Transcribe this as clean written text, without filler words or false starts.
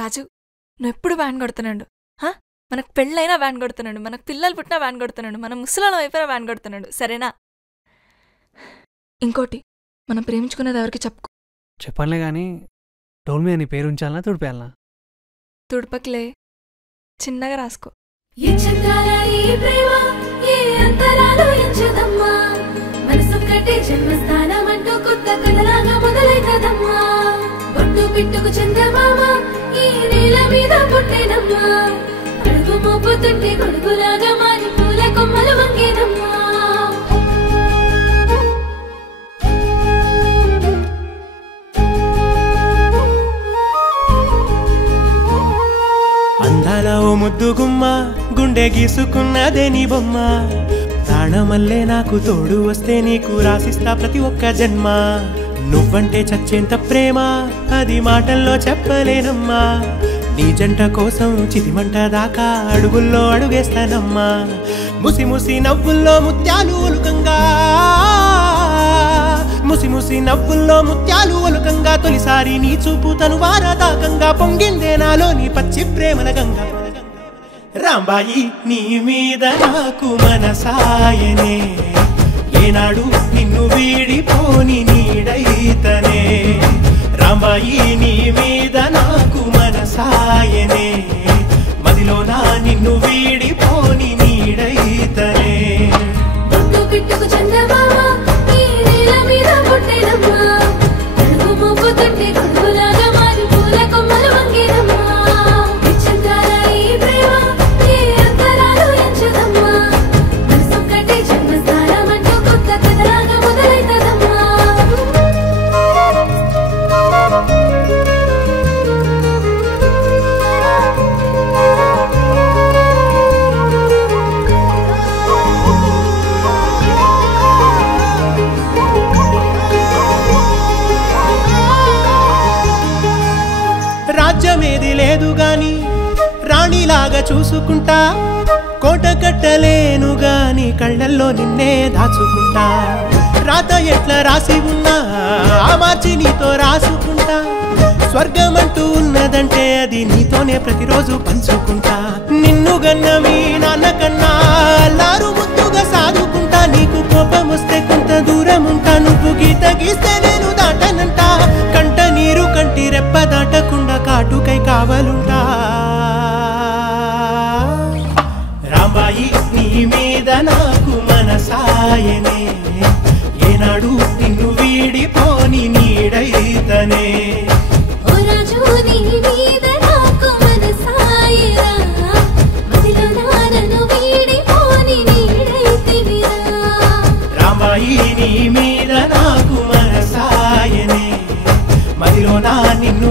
రాజు నువ్వెప్పుడు వ్యాన్ కొడుతున్నాడు. మనకు పెళ్ళైనా వ్యాన్ కొడుతున్నాడు, మనకు పిల్లలు పుట్టినా వ్యాన్ కొడుతున్నాడు, మన ముసలాళ్ళం అయిపోయినా వ్యాన్ కొడుతున్నాడు. సరేనా? ఇంకోటి, మనం ప్రేమించుకునేది ఎవరికి చెప్పుకో. చెప్పనులే కానీ డోల్ మీద నీ పేరు ఉంచాలనా తుడిపేయాలనా? తుడపకిలే, చిన్నగా రాసుకో. పిట్టుకు చందమామ ఈ నేల మీద పుట్టేనమ్మా, అడుగు మోపుతుంటే కొడుకులాగా మారి పూల కొమ్మలు వంగేనమ్మా. అందాల ఓ ముద్దు గుమ్మ, గుండె గీసుకున్నదే నీ బొమ్మ. ప్రాణమల్లే నాకు తోడు వస్తే నీకు రాసిస్తా ప్రతి ఒక్క జన్మ. నువ్వంటే చచ్చేంత ప్రేమ అది మాటల్లో చెప్పలేనమ్మా. నీ జంట కోసం చితిమంట దాకా అడుగుల్లో అడుగేస్తానమ్మా. ముసి ముసి నవ్వుల్లో ముత్యాలు ఒలుకంగా, ముసి ముసి నవ్వుల్లో ముత్యాలు ఒలుకంగా, తొలిసారి నీ చూపు తను వారదాకంగా పొంగిందే నాలో నీ పచ్చి ప్రేమల గంగా. రాంబాయి నీ మీద నాకు మనసాయనే, ఏనాడు నిన్ను వీడిపోని నీడైతనే. రాంబాయి నీ మీద నాకు మనసాయనే, మదిలో నా నిన్ను వీడిపోని నీడైతనే. పిట్టుకు చందమామ ఈ నేల మీద పుట్టేనమ్మా, అడుగు మోపుతుంటే కొడుకులాగా మారి పూల కొమ్మలు వంగేనమ్మా. విచిత్రాల ఈ ప్రేమ ఏ అంతరాలు ఎంచదమ్మా, మనసొక్కటే జన్మస్థానం అంటూ కొత్త కథలాగా మొదలైతదమ్మా. రాజ్యమేది లేదు గాని రాణిలాగా చూసుకుంటా, కోట కట్టలేను గాని కళ్ళల్లో నిన్నే దాచుకుంటా. రాత ఎట్లా రాసి ఉన్నా ఆ మార్చి నీతో రాసుకుంటా. స్వర్గమంటూ ఉన్నదంటే అది నీతోనే ప్రతిరోజు పంచుకుంటా. నిన్ను గన్న మీ నాన్న కన్నా అల్లారు ముద్దుగా సాదుకుంటా. నీకు కోపం వస్తే కొంత దూరం ఉంటా, నువ్వు గీత గీస్తే నేను దాటనంట. కంట నీరు కంటి రెప్ప దాటకుండా కాటుకై కావలుంటా. రాంబాయి నీ మీద నాకు మనసాయనే, ఏనాడు నిన్ను వీడిపోని నీడైతనే. ఓ రాజు నీ మీద నాకు మనసాయరా, మదిలో నన్ను వీడిపోని నీడైతివిరా. రాంబాయి నీ మీద నాకు మనసాయనే, మదిలో నా నిన్ను